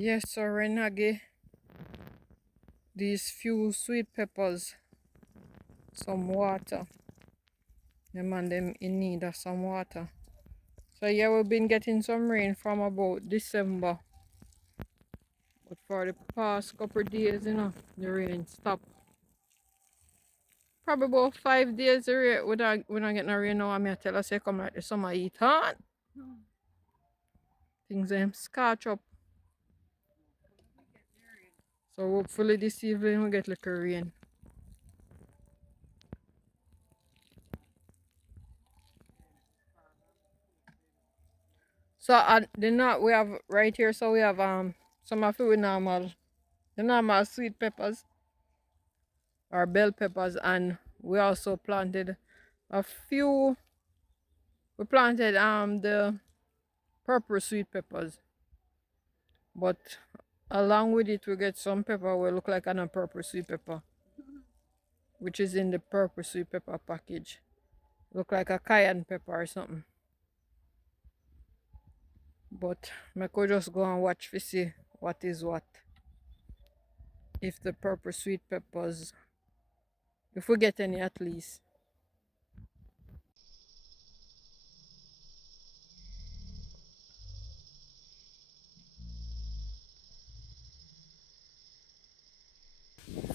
Yes, so Renage, these few sweet peppers some water. Them and them in need of some water. So yeah, we've been getting some rain from about December. But for the past couple of days, the rain stopped. Probably about 5 days the rain, we not get no rain now. I mean, I tell us, say, come like the summer heat hot. Things them scorch up. So hopefully this evening we get little rain. So the nut we have right here, so we have some of it with the normal sweet peppers or bell peppers, and we also planted a few. We planted the purple sweet peppers, but along with it we get some pepper will look like a purple sweet pepper, which is in the purple sweet pepper package. Look like a cayenne pepper or something. But I could just go and watch to see what is what. If the purple sweet peppers, if we get any at least.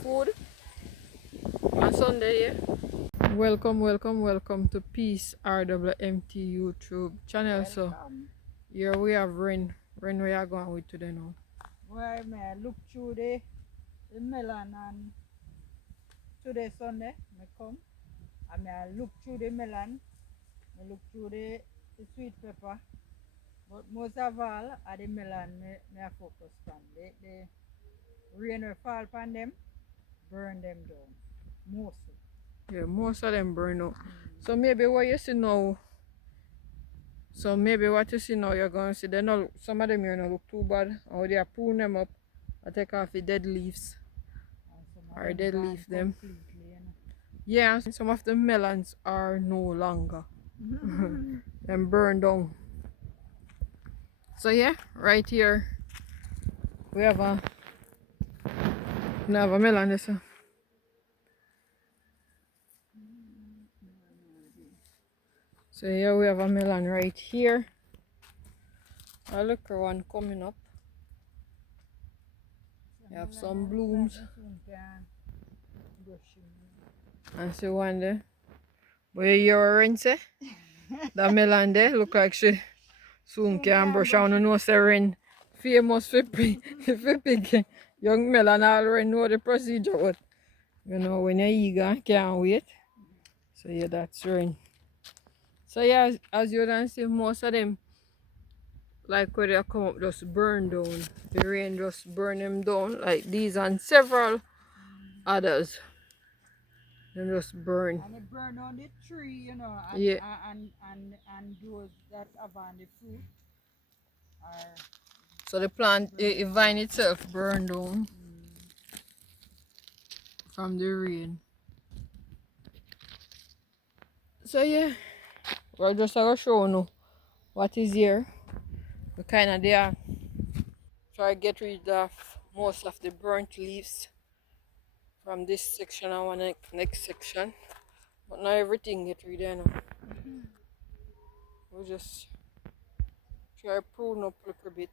Food on Sunday, yeah. Welcome to Peace RWMT YouTube channel. So here we have Ren. Ren, where you going with today now? Why may I look through the melon and today Sunday I come. I may I look through the melon, I look through the sweet pepper. But most of all are the melon me I focus on. The rain will fall upon them, burn them down. Mostly. Yeah, most of them burn out. So maybe what you see now, so maybe what you see now you're gonna see they not some of them here not look too bad. Or they are prune them up and take off the dead leaves. Or dead leaf them. Yeah, some of the melons are no longer. Them burn down. So yeah, right here we have a melon this. So here we have a melon right here. A little one coming up. You have some blooms. And see one there. But you hear Ren say? That melon there look like she soon can brush. I don't know say Ren famous for pick young melon. I already know the procedure, but you know when you're eager, can't wait. So yeah, that's Ren. So yeah, as you can see, most of them, like when they come up, just burn down. The rain just burn them down, like these and several others. They just burn. And it burn on the tree, and, yeah. and those that have on the fruit are. So the plant, the vine itself burned down from the rain. So yeah, we're just gonna show you what is here. We kind of there try to get rid of most of the burnt leaves from this section and one next section, but not everything get rid of now. We just try to prune up a little bit.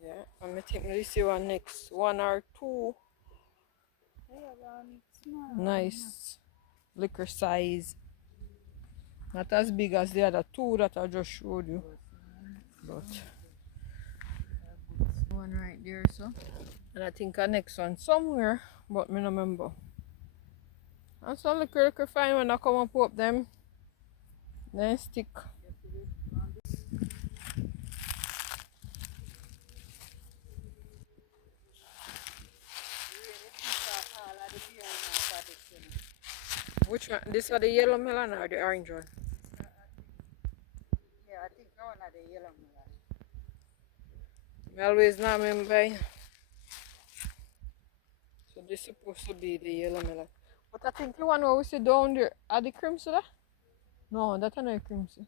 Yeah, and I think this is one next one or two. Nice liquor size. Not as big as the other two that I just showed you. But one right there, so. And I think our next one somewhere, but me no remember. And so liquor fine when I come up them. Then stick. Which one? This are the yellow melon or the orange one? Yeah, I think that one are the yellow melon. I always not remember. So this is supposed to be the yellow melon. But I think the one we see down there are the crimson. No, that's not crimson.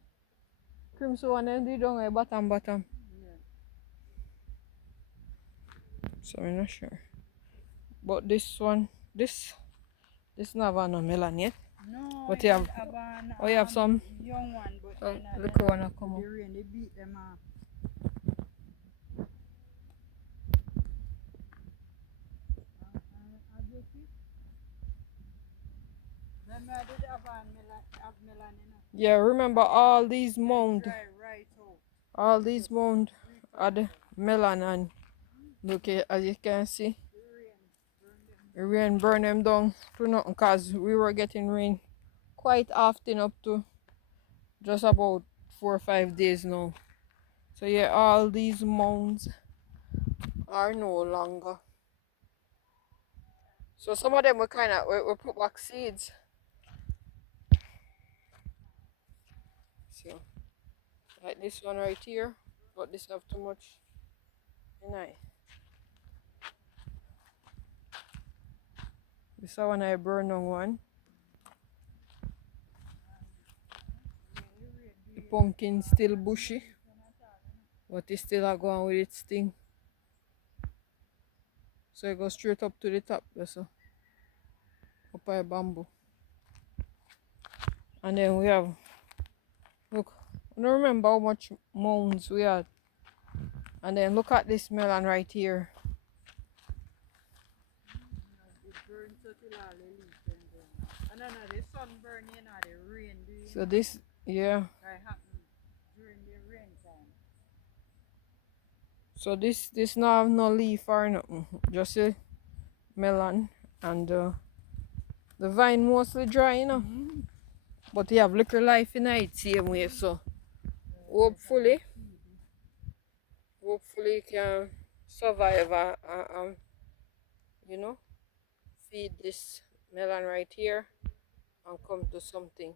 Crimson one and the down at bottom. So I'm not sure. But this one, this not have no melon yet. No, But it you have, did have an oh, you have some. young one, but Oh, then look one come up. the rain they beat them off. As you see, them did have melon in it. Yeah, remember all these They mound, dry right out. all these Just mound replant had melon, and look as you can see, the rain burn them the down. rain burn them down to nothing because we were getting rain quite often up to just about 4 or 5 days now. So yeah, all these mounds are no longer. So some of them we kind of we put back seeds. So like this one right here, but this have too much in it. This one I burn on one. The pumpkin still bushy, but it still are going with its thing. So it goes straight up to the top, so up by bamboo. And then we have, look, I don't remember how much mounds we had. And then look at this melon right here. It burns so till all the leaves turn brown. And then the sun burn in or the rain doing. So this, yeah. That happen during the rain time. So this now have no leaf or nothing, just a melon, and the vine mostly dry, you know. But you have liquor life in it same way, so hopefully it can survive and you know, feed this melon right here and come to something.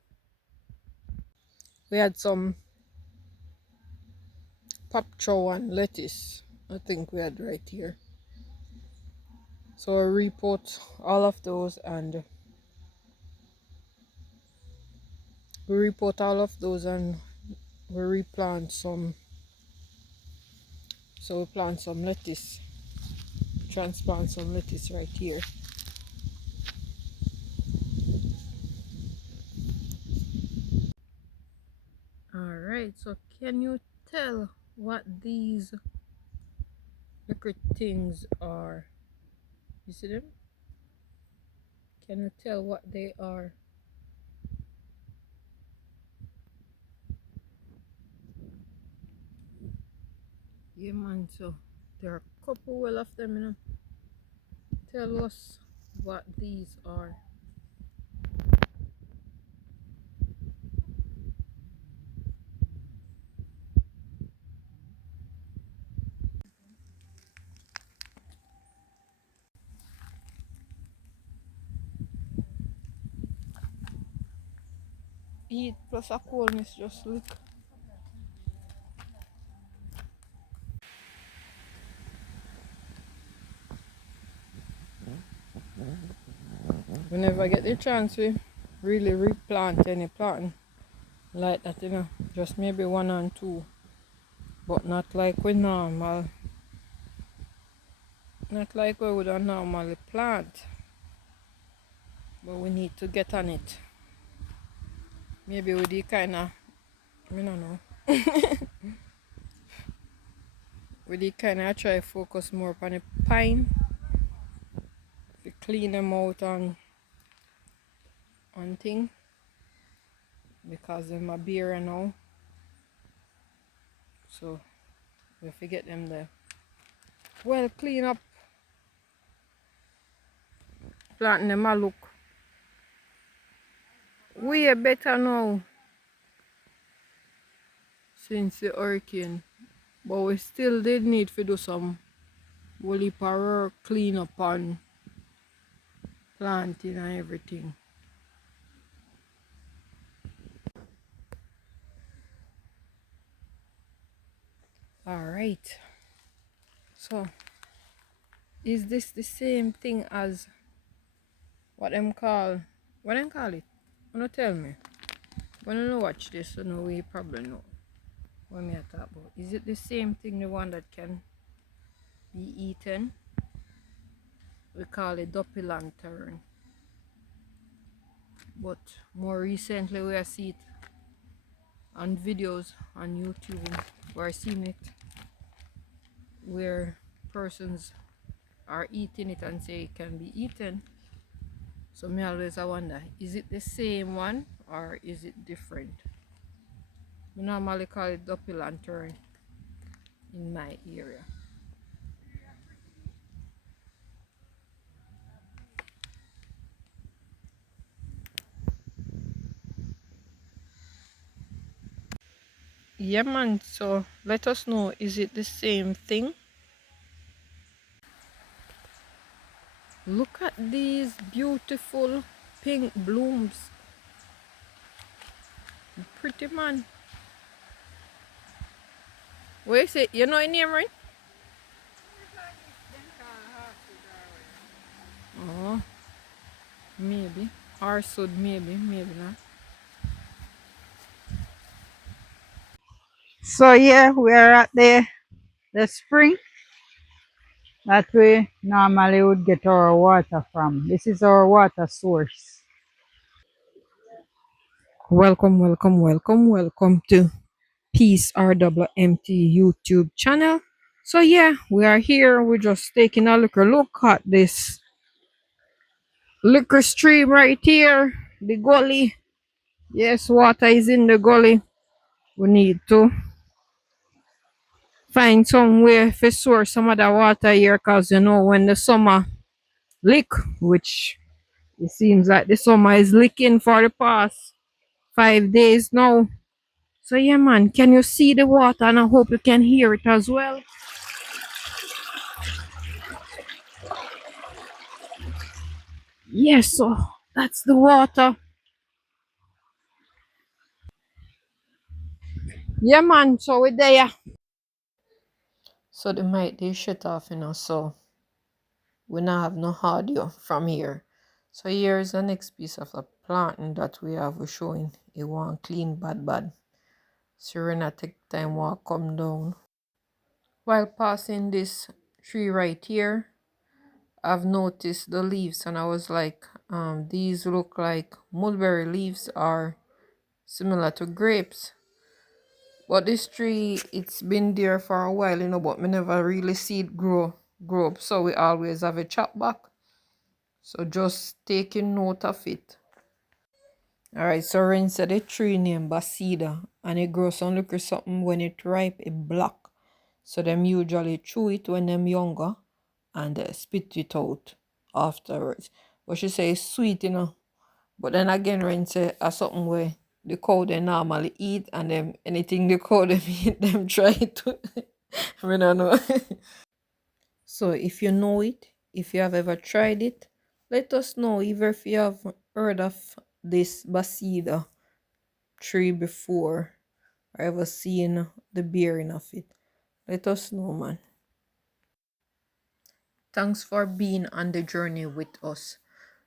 We had some pop chow and lettuce, I think we had right here. So I repot all of those, and we repot all of those and we replant some. So we plant some lettuce, transplant some lettuce right here. Alright, so can you tell what these liquid things are? You see them? Can you tell what they are? Yeah man, so there are a couple well of them, you know. Tell us what these are. Heat plus a coldness, just look. We never get the chance to really replant any plant like that, you know. Just maybe one and two. But not like we normal. Not like we would normally plant. But we need to get on it. Maybe with the kind of, I don't know. With the kind of try focus more upon the pine. To clean them out and thing. Because them are bare now. So we have to get them there. Well, clean up. Planting them a look way better now since the hurricane. But we still did need to do some whole heap of work, clean up and planting and everything. Alright. So is this the same thing as what them call it? Wanna tell me? When you watch this, you know we probably know what me I talk about. Is it the same thing, the one that can be eaten? We call it duppy lantern. But more recently we have seen it on videos on YouTube. We're seeing it where persons are eating it and say it can be eaten. So me always I wonder, is it the same one or is it different? We normally call it duppy lantern in my area. Yeah man, so let us know, is it the same thing? Look at these beautiful pink blooms. Pretty man. What is it? You know your name, right? Oh, maybe. Or should maybe not. So yeah, we are at the spring that we normally would get our water from. This is our water source. Welcome to Peace RWMT YouTube channel. So yeah, we are here. We're just taking a look at this liquor stream right here. The gully. Yes, water is in the gully. We need to find somewhere to source some of the water here, because you know when the summer leak, which it seems like the summer is leaking for the past 5 days now. So yeah man, can you see the water? And I hope you can hear it as well. Yes, so that's the water. Yeah man, so we're there. So the mic they shut off, so we now have no audio from here. So here is the next piece of the planting that we have. We're showing it one clean bad. So we're gonna take time walk come down. While passing this tree right here, I've noticed the leaves and I was like, these look like mulberry leaves are similar to grapes. But this tree, it's been there for a while, but we never really see it grow up. So we always have a chop back. So just taking note of it. Alright, so Ren said a tree named Basida and it grows on look or something when it ripe, it black. So them usually chew it when them younger and spit it out afterwards. But she say it's sweet. But then again, Ren say something where the cow they normally eat and them anything the cow them eat, them try to. I don't know. So if you know it, if you have ever tried it, let us know. Even if you have heard of this Basida tree before or ever seen the bearing of it, let us know, man. Thanks for being on the journey with us.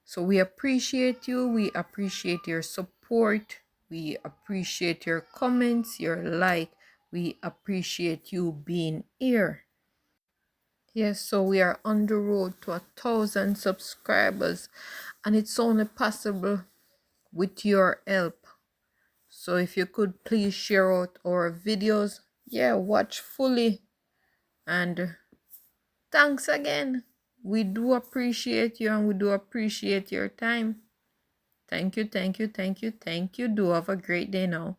So we appreciate you. We appreciate your support. We appreciate your comments, your like. We appreciate you being here. Yes, so we are on the road to 1,000 subscribers, and it's only possible with your help. So if you could please share out our videos, yeah, watch fully, and thanks again. We do appreciate you and we do appreciate your time. Thank you. Do have a great day now.